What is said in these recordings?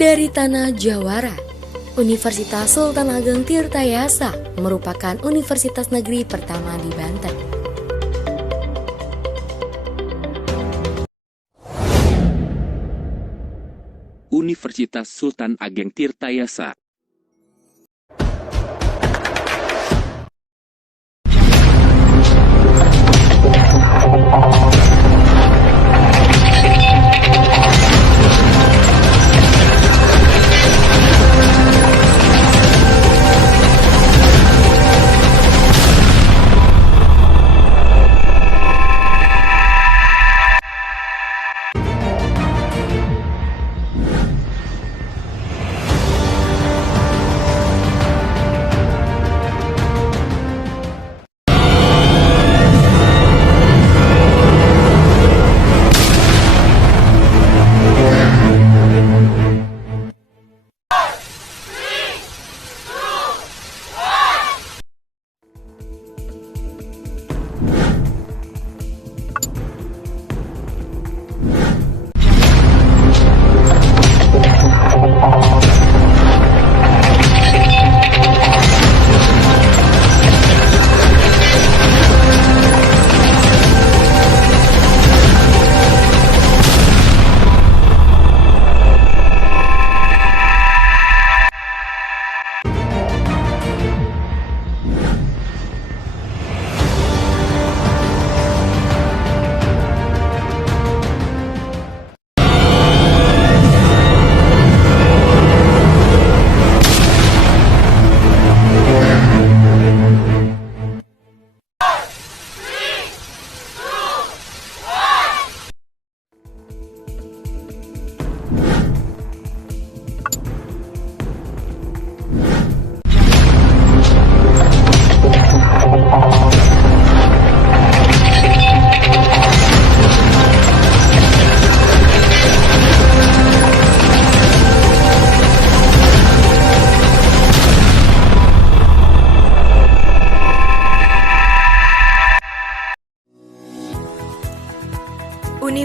Dari tanah Jawara, Universitas Sultan Ageng Tirtayasa merupakan universitas negeri pertama di Banten. Universitas Sultan Ageng Tirtayasa.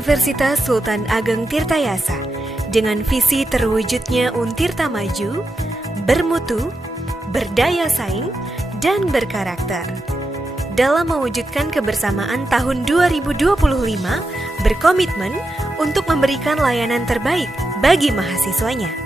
Universitas Sultan Ageng Tirtayasa dengan visi terwujudnya Untirta maju, bermutu, berdaya saing, dan berkarakter. Dalam mewujudkan kebersamaan tahun 2025, berkomitmen untuk memberikan layanan terbaik bagi mahasiswanya.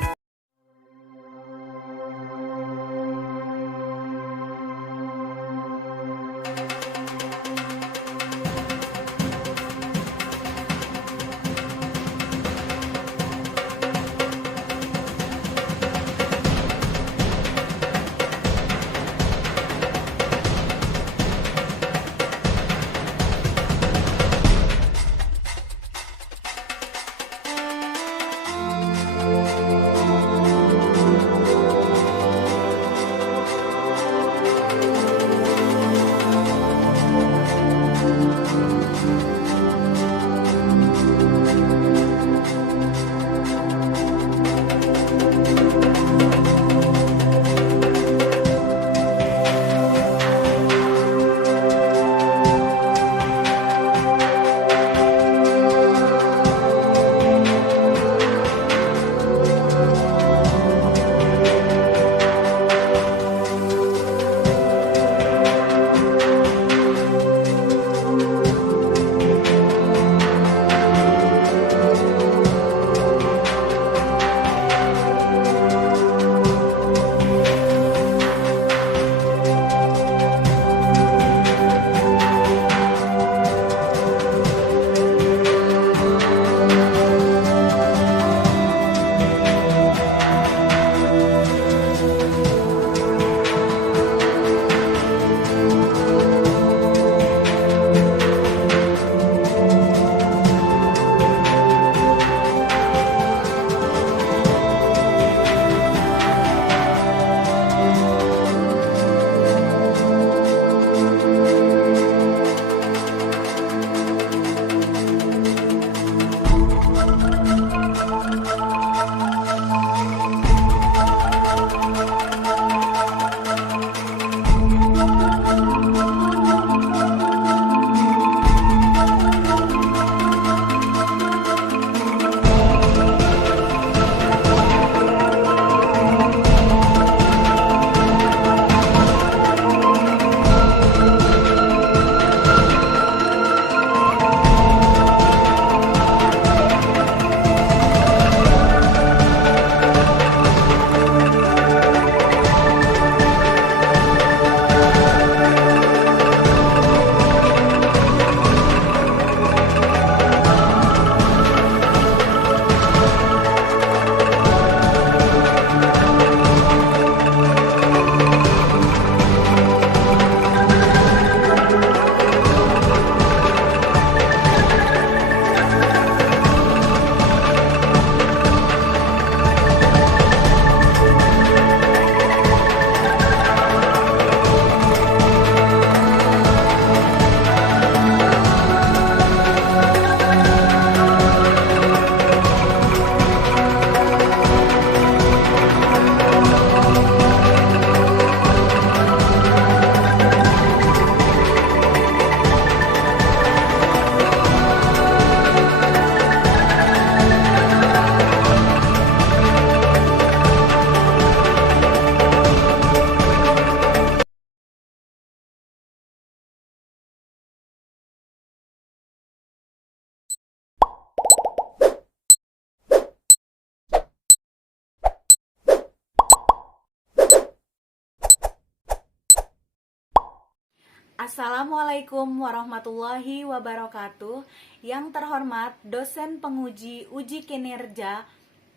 Assalamualaikum warahmatullahi wabarakatuh. Yang terhormat dosen penguji uji kinerja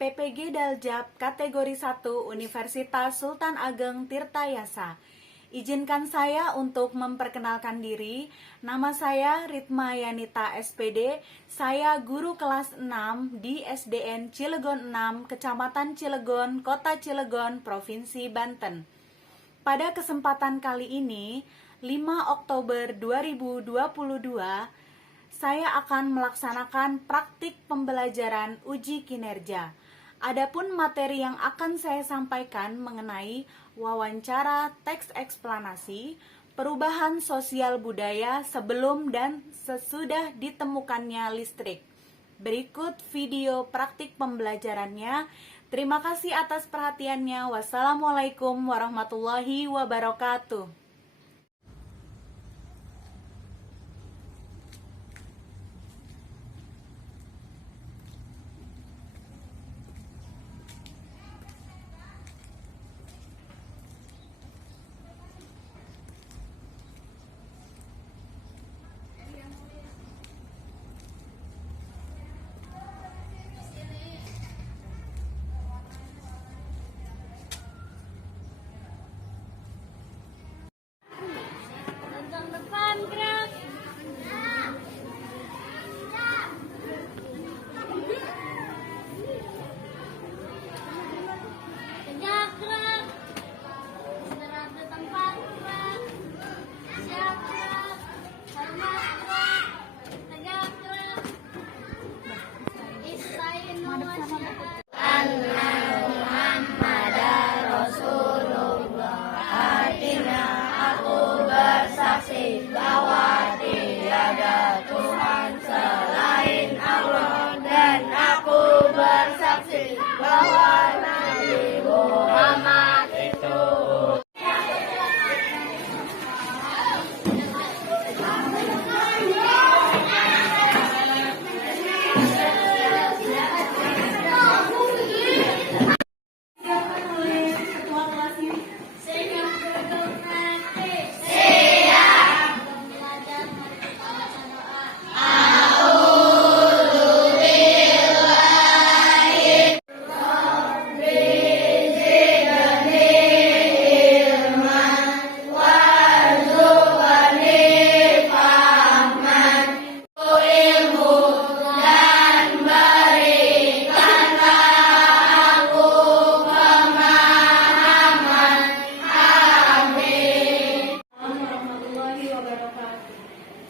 PPG Daljab kategori 1 Universitas Sultan Ageng Tirtayasa. Izinkan saya untuk memperkenalkan diri. Nama saya Ritma Yanita SPD. Saya guru kelas 6 di SDN Cilegon 6, Kecamatan Cilegon, Kota Cilegon, Provinsi Banten. Pada kesempatan kali ini, 5 Oktober 2022, saya akan melaksanakan praktik pembelajaran uji kinerja. Adapun materi yang akan saya sampaikan mengenai wawancara teks eksplanasi, perubahan sosial budaya sebelum dan sesudah ditemukannya listrik. Berikut video praktik pembelajarannya. Terima kasih atas perhatiannya. Wassalamualaikum warahmatullahi wabarakatuh.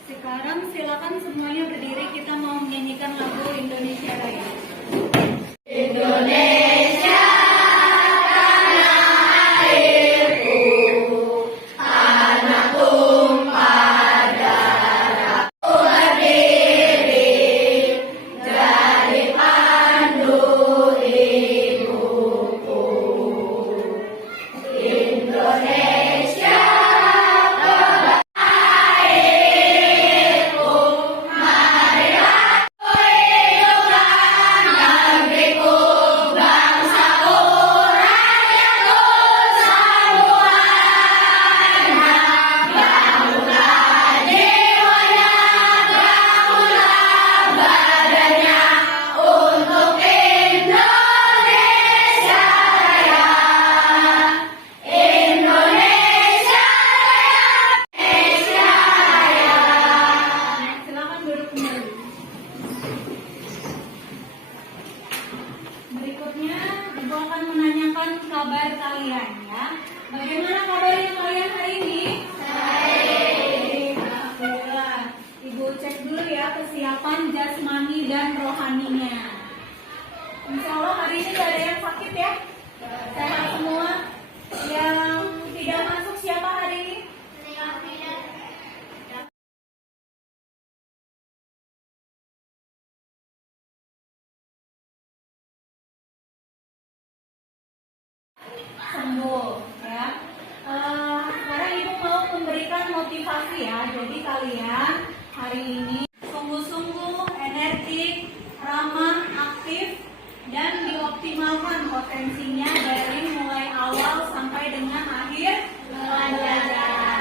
Sekarang silakan semuanya berdiri, kita mau menyanyikan lagu Indonesia Raya. Indonesia tanah airku, tanah tumpah darahku berdiri jadi pandu hidupku. Indonesia berikutnya, Ibu akan menanyakan kabar kalian ya. Bagaimana kabarnya kalian hari ini? Baik. Alhamdulillah. Ibu cek dulu ya kesiapan jasmani dan rohaninya. Insya Allah hari ini gak ada yang sakit ya? Sehat semua? Yang tidak masuk siapa hari ini? Sembuh ya. Sekarang Ibu mau memberikan motivasi ya. Jadi kalian hari ini sungguh-sungguh energik, ramah, aktif, dan dioptimalkan potensinya dari mulai awal sampai dengan akhir pelajaran.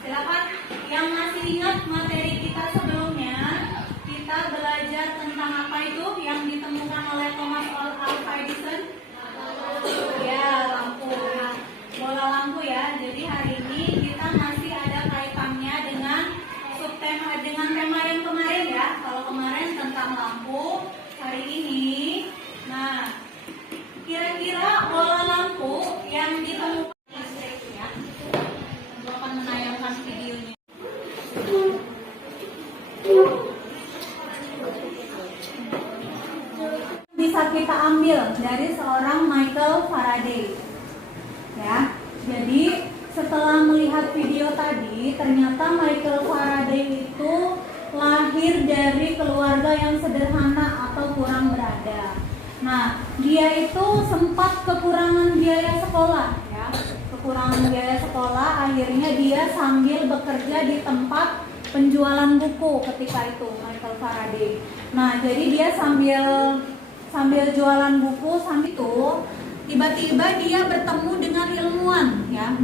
Silakan yang ingat materi kita sebelumnya, kita belajar tentang apa itu yang ditemukan oleh Thomas Alva Edison? Ya, lampu. Nah, bola lampu ya. Jadi hari ini kita masih ada kaitannya dengan subtema dengan tema yang kemarin ya. Kalau kemarin tentang lampu, hari ini, nah, kira-kira bola lampu yang ditemukan listrik ya. Aku akan menayangkan videonya. Bisa kita ambil dari seorang Michael Faraday. Ya. Jadi setelah melihat video tadi, ternyata Michael Faraday itu lahir dari keluarga yang sederhana atau kurang berada. Nah, dia itu sempat kekurangan biaya sekolah, ya. Kekurangan biaya sekolah, akhirnya dia sambil bekerja di tempat penjualan buku ketika itu, Michael Faraday. Nah, jadi dia sambil jualan buku, sambil itu tiba-tiba dia bertemu dengan ilmuwan, ya,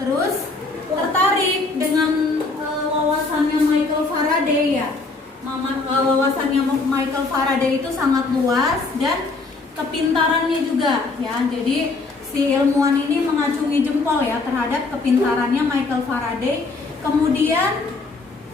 terus tertarik dengan wawasannya Michael Faraday, ya. Wawasannya Michael Faraday itu sangat luas dan kepintarannya juga, ya. Jadi si ilmuwan ini mengacungi jempol ya terhadap kepintarannya Michael Faraday. Kemudian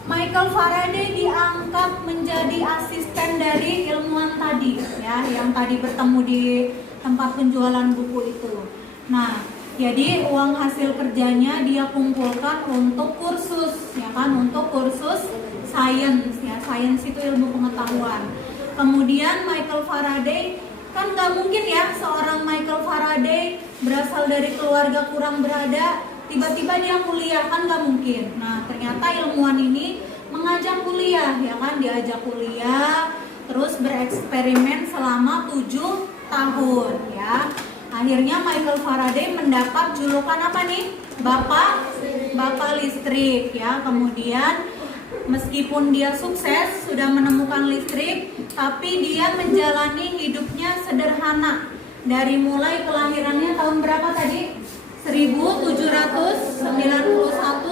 Michael Faraday diangkat menjadi asisten dari ilmuwan tadi, ya, yang tadi bertemu di tempat penjualan buku itu. Nah, jadi uang hasil kerjanya dia kumpulkan untuk kursus, ya kan, untuk kursus sains, ya, sains itu ilmu pengetahuan. Kemudian Michael Faraday, kan nggak mungkin ya seorang Michael Faraday berasal dari keluarga kurang berada tiba-tiba dia kuliah, kan nggak mungkin. Nah, ternyata ilmuwan ini mengajak kuliah, ya kan, diajak kuliah, terus bereksperimen selama 7 tahun, ya. Akhirnya Michael Faraday mendapat julukan apa nih? Bapak listrik, ya. Kemudian meskipun dia sukses sudah menemukan listrik, tapi dia menjalani hidupnya sederhana. Dari mulai kelahirannya tahun berapa tadi? 1791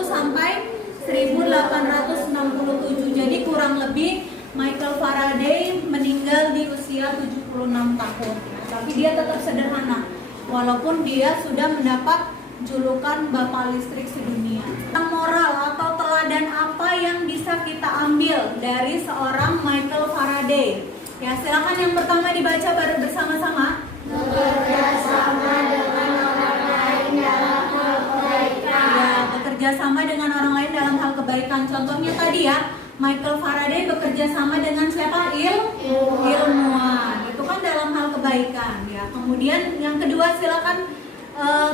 sampai 1867. Jadi kurang lebih Michael Faraday meninggal di usia 76 tahun. Tapi dia tetap sederhana walaupun dia sudah mendapat julukan Bapak Listrik sedunia. Moral atau teladan apa yang bisa kita ambil dari seorang Michael Faraday? Ya, silakan yang pertama dibaca bareng bersama-sama. Bekerja sama dengan orang lain dalam hal kebaikan. Ya, bekerja sama dengan orang lain dalam hal kebaikan. Contohnya tadi ya, Michael Faraday bekerja sama dengan siapa? Ilmuwan. Itu kan dalam hal kebaikan, ya. Kemudian yang kedua, silakan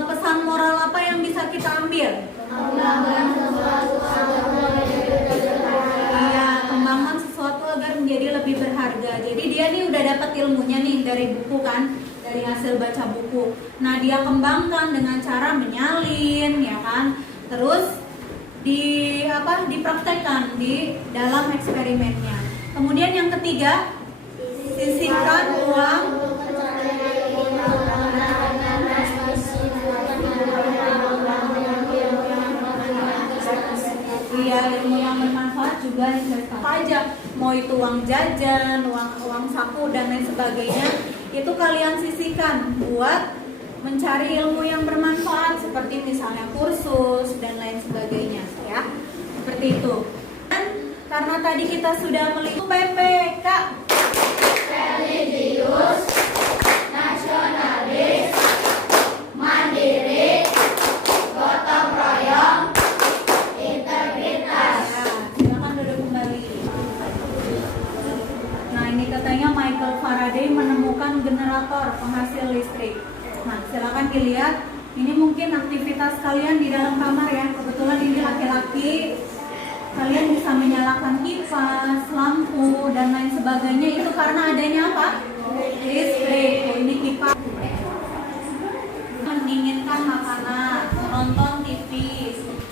pesan moral apa yang bisa kita ambil? Kembangkan sesuatu agar menjadi lebih berharga. Iya, kembangkan sesuatu agar menjadi lebih berharga. Jadi dia nih udah dapat ilmunya nih dari buku kan, dari hasil baca buku. Nah, dia kembangkan dengan cara menyalin, ya kan. Terus dipraktekkan di dalam eksperimennya. Kemudian yang ketiga, sisihkan uang. Iya, ilmu yang bermanfaat juga investasi aja. Mau itu uang jajan, uang saku dan lain sebagainya, itu kalian sisihkan buat mencari ilmu yang bermanfaat seperti misalnya kursus dan lain sebagainya, ya. Seperti itu. Dan karena tadi kita sudah melihat PPK religius, nasionalis, mandiri, gotong royong, integritas. Ya, silakan duduk kembali. Nah, ini katanya Michael Faraday menemukan generator penghasil listrik. Nah, silakan dilihat. Ini mungkin aktivitas kalian di dalam kamar ya. Kebetulan ini laki-laki. Kalian bisa menyalakan kipas, lampu, dan lain sebagainya. Itu karena adanya apa? Listrik. Oh, ini kipas. Mendinginkan makanan, menonton TV,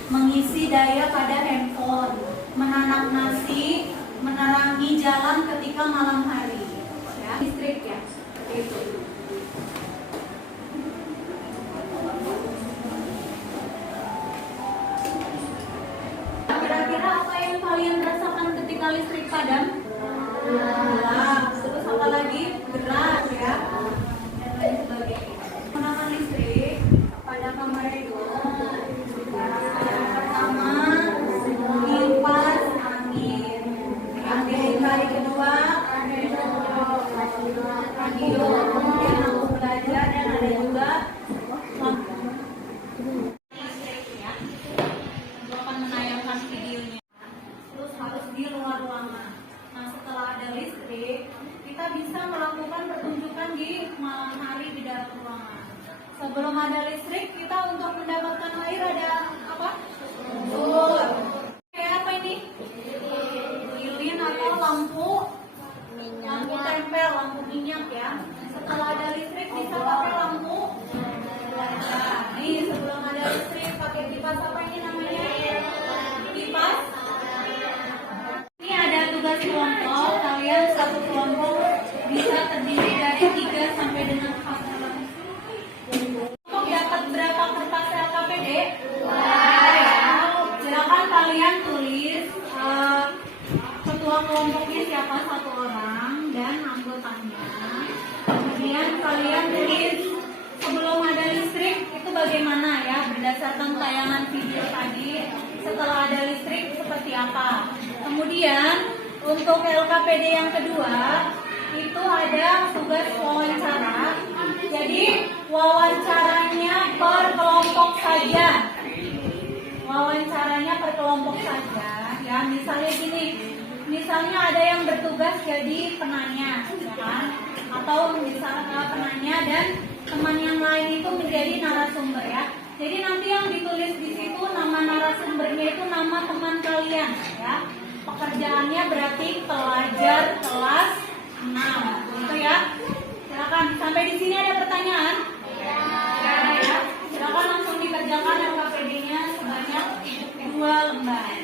mengisi daya pada handphone, menanak nasi, menerangi jalan ketika malam hari. Ya, listrik ya. Itu. padam? Gelap. Terus apa lagi? Gerak ya. Dan lain sebagainya. Menggunakan listrik pada kamar itu yang pertama kipas angin, yang di hari kedua radio, kemudian lampu belajar dan ada juga lampu listrik ya. Aku akan menayangkan videonya. Terus harus di luar ruangan. Nah, setelah ada listrik, kita bisa melakukan pertunjukan di malam hari di dalam ruangan. Sebelum ada listrik, kita untuk mendapatkan air ada apa? Sumur. Kayak apa ini? Lilin atau lampu tempel, lampu minyak ya. Setelah ada listrik bisa pakai lampu belajar. Nih, sebelum ada listrik pakai kipas apa ini namanya? Kipas. Ini ada tugas kelompok. Kalian satu kelompok bisa terdiri dari 3 sampai dengan 4 orang. Untuk dapat berapa kertas LKPD? Silakan kalian tulis ketua kelompoknya siapa 1 orang dan anggotanya. Kemudian kalian tulis sebelum ada listrik itu bagaimana ya, berdasarkan tayangan video tadi. Setelah ada listrik seperti apa. Kemudian untuk LKPD yang kedua itu ada tugas wawancara. Jadi wawancaranya per kelompok saja. Wawancaranya per kelompok saja. Ya, misalnya gini. Misalnya ada yang bertugas jadi penanya, ya kan? Atau misalnya penanya dan teman yang lain itu menjadi narasumber ya. Jadi nanti yang ditulis di situ nama narasumbernya itu nama teman kalian ya. Pekerjaannya berarti pelajar kelas 6 gitu ya. Silakan, sampai di sini ada pertanyaan? Ya. Silakan langsung dikerjakan LKPD-nya sebanyak 2 lembar.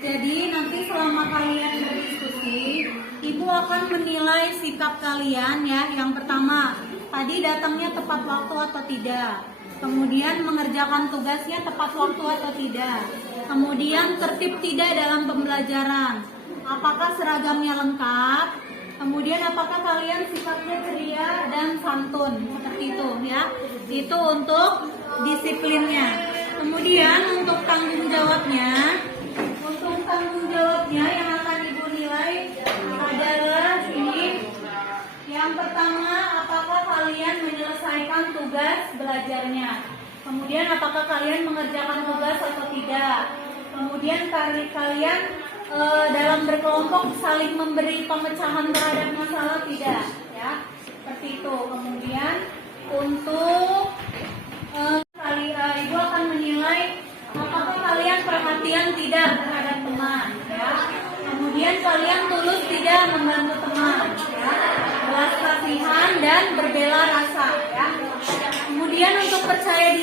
Jadi nanti selama kalian berdiskusi, Ibu akan menilai sikap kalian ya. Yang pertama, tadi datangnya tepat waktu atau tidak. Kemudian mengerjakan tugasnya tepat waktu atau tidak. Kemudian tertib tidak dalam pembelajaran. Apakah seragamnya lengkap? Kemudian apakah kalian sikapnya ceria dan santun? Seperti itu ya. Itu untuk disiplinnya. Kemudian untuk tanggung jawabnya. Untuk tanggung jawabnya yang akan Ibu nilai adalah ini. Yang pertama, apakah kalian menyelesaikan tugas belajarnya? Kemudian apakah kalian mengerjakan tugas atau tidak? Kemudian kalian dalam berkelompok saling memberi pemecahan terhadap masalah tidak? Ya, seperti itu. Kemudian untuk Ibu akan menilai apakah kalian perhatian tidak terhadap teman? Ya. Kemudian kalian tulus tidak membantu teman? Ya. Belas kasihan dan berbela rasa ya. Kemudian untuk percaya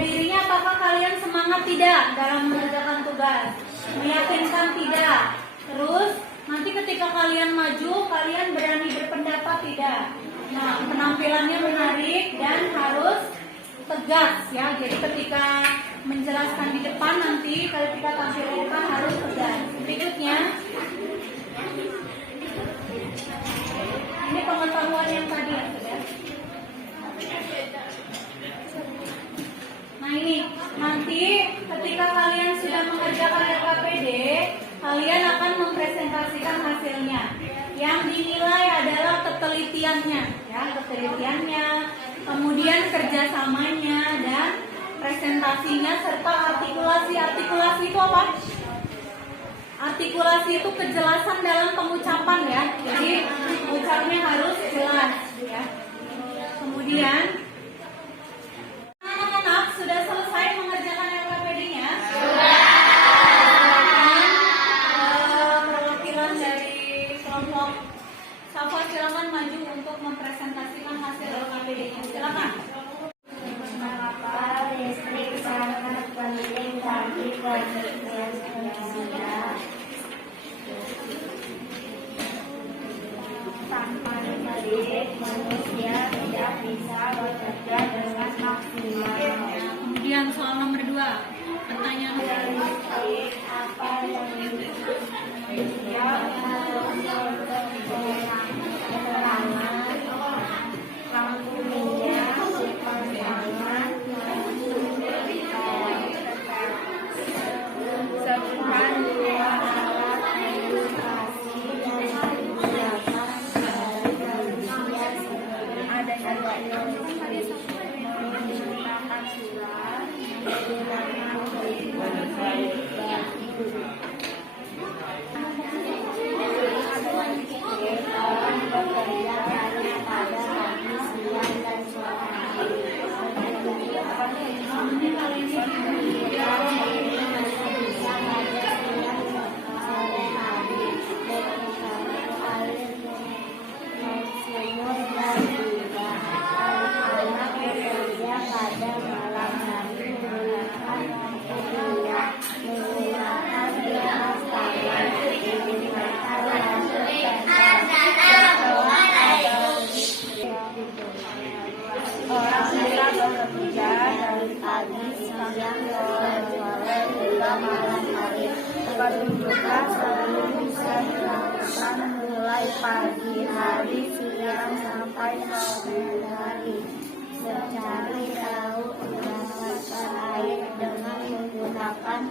dirinya apakah kalian semangat tidak dalam mengerjakan tugas? Meyakinkan tidak? Terus nanti ketika kalian maju kalian berani berpendapat tidak? Nah, penampilannya menarik dan harus tegas ya. Jadi ketika menjelaskan di depan nanti ketika tampil di depan harus tegas. Berikutnya ini pengetahuan yang tadi ya, Saudara. Nah ini nanti ketika kalian sudah mengerjakan LKPD, kalian akan mempresentasikan hasilnya. Yang dinilai adalah ketelitiannya, ya ketelitiannya, kemudian kerjasamanya dan presentasinya serta artikulasi. Artikulasi itu apa? Artikulasi itu kejelasan dalam pengucapan ya. Jadi ucapnya harus jelas ya. Kemudian anak-anak sudah selesai mengerjakan LKPD-nya? Sudah. Perwakilan dari kelompok Safa silakan maju untuk mempresentasikan hasil LKPD-nya. Silakan. Mengapa listrik sangat penting bagi kehidupan manusia? Tanpa listrik, manusia tidak bisa bekerja dengan maksimal. Kemudian soal nomor 2, pertanyaan Listrik apa yang manusia pertama, lampu minyak, kipas angin, serta dua alat ilustrasi yang digunakan pada televisi adanya menggunakan surat menggunakan orang bekerja hanya pada pagi, siang, dan sore hari. Bisa pada siang sore hari sumur dan juga anak-anak bekerja pada malam hari menggunakan minyak, menggunakan kipas tangan, menggunakan orang bisa bekerja dari pagi, siang, sore, hingga malam hari. Pertunjukan selalu bisa dilakukan mulai pagi hari, siang, sampai sore hari. Mencari tahu mendapatkan air dengan menggunakan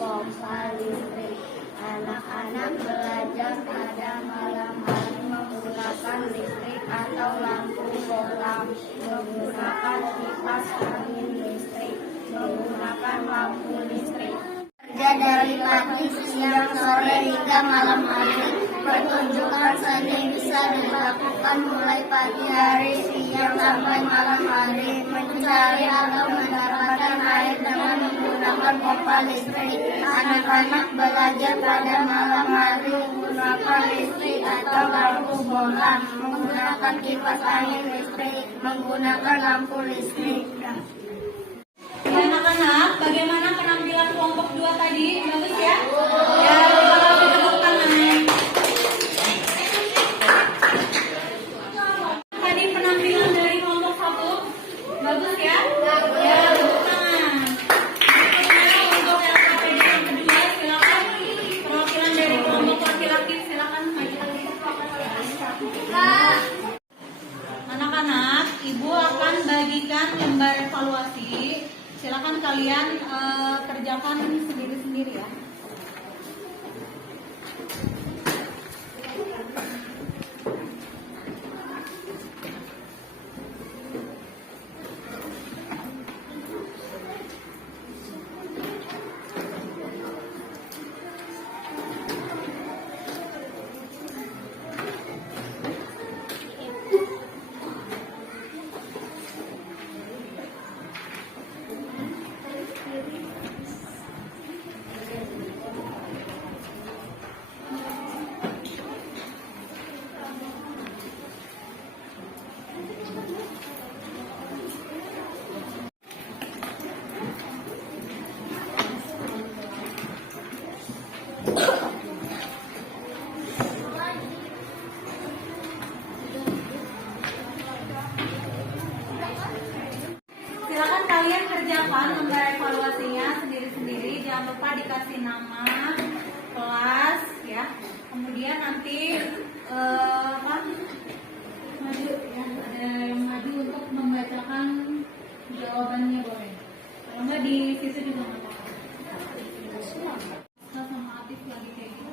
pompa listrik. Anak-anak belajar pada malam hari menggunakan listrik atau lampu bohlam, menggunakan kipas angin listrik, menggunakan lampu listrik. Kerja dari pagi, siang, sore, hingga malam hari. Pertunjukan seni bisa dilakukan mulai pagi hari, siang, sampai malam hari. Mencari atau mendapatkan air dengan menggunakan pompa listrik. Anak-anak belajar pada malam hari menggunakan listrik atau lampu bohlam, menggunakan kipas angin listrik, menggunakan lampu listrik. Ya, anak-anak, bagaimana penampilan kelompok 2 tadi? Bagus ya? Ya, terima kasih tepuk tangan. Tadi penampilan dari kelompok 1 bagus ya? Ya, tepuk tangan. Berikutnya untuk LKPD yang kedua, silakan perwakilan dari kelompok laki-laki silakan maju. Anak-anak, Ibu akan bagikan lembar evaluasi. Silakan kalian kerjakan sendiri-sendiri ya. Silakan kalian kerjakan lembar evaluasinya sendiri-sendiri. Jangan lupa dikasih nama, kelas, ya. Kemudian nanti maju ya, ada yang maju untuk membacakan jawabannya boleh. Kalau nggak di situ juga nggak apa-apa. Sama aktif lagi kayak gitu.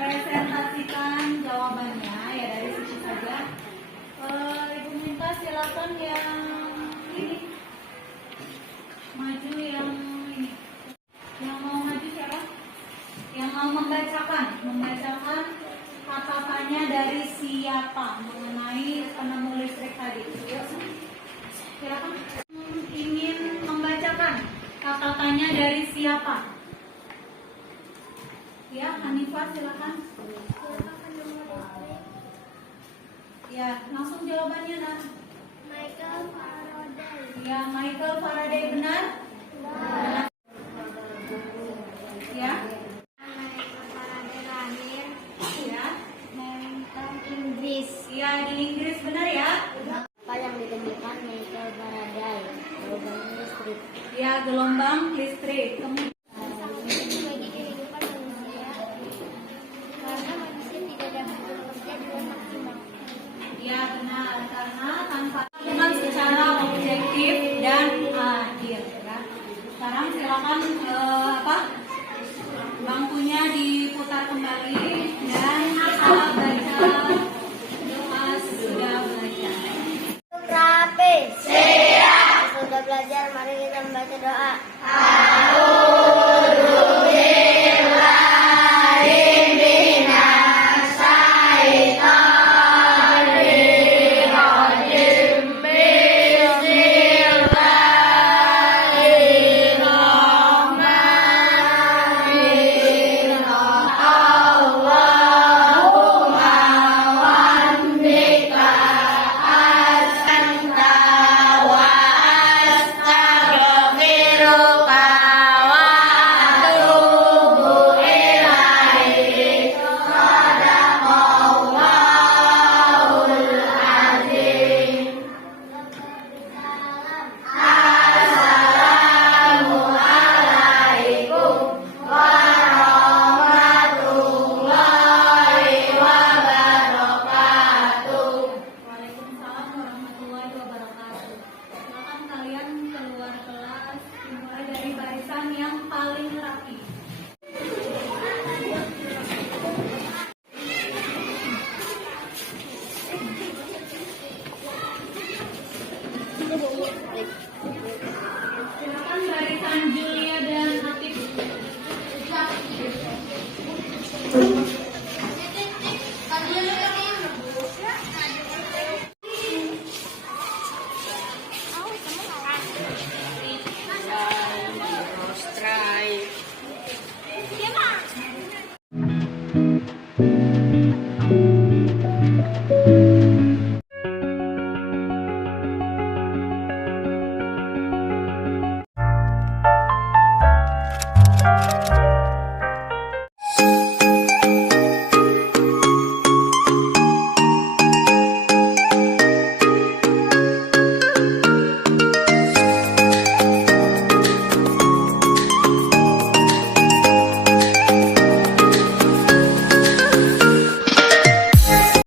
Presentasikan jawabannya ya dari situ saja. Ibu minta silakan yang ini maju, yang ini, yang mau maju siapa? Yang mau membacakan kata-katanya dari siapa mengenai penemu listrik tadi. Yuk, silakan. Ingin membacakan kata-katanya dari siapa? Ya, Hanifah silakan. Ya, langsung jawabannya nak. Michael Faraday. Ya, Michael Faraday benar? Benar. Ya. Michael Faraday lahir Ya. Manchester, Inggris. Ya, di Inggris benar ya? Apa yang ditemukan Michael Faraday? Gelombang listrik. Ya, gelombang listrik. Kemudian Bagi kehidupan manusia, karena manusia tidak dapat bekerja dengan maksimal. ya benar, karena tanpa dengan secara objektif dan adil. Ya. Sekarang silakan bangkunya diputar kembali dan salah baca doa sudah belajar. Rapi. Siap. Sudah belajar, mari kita membaca doa.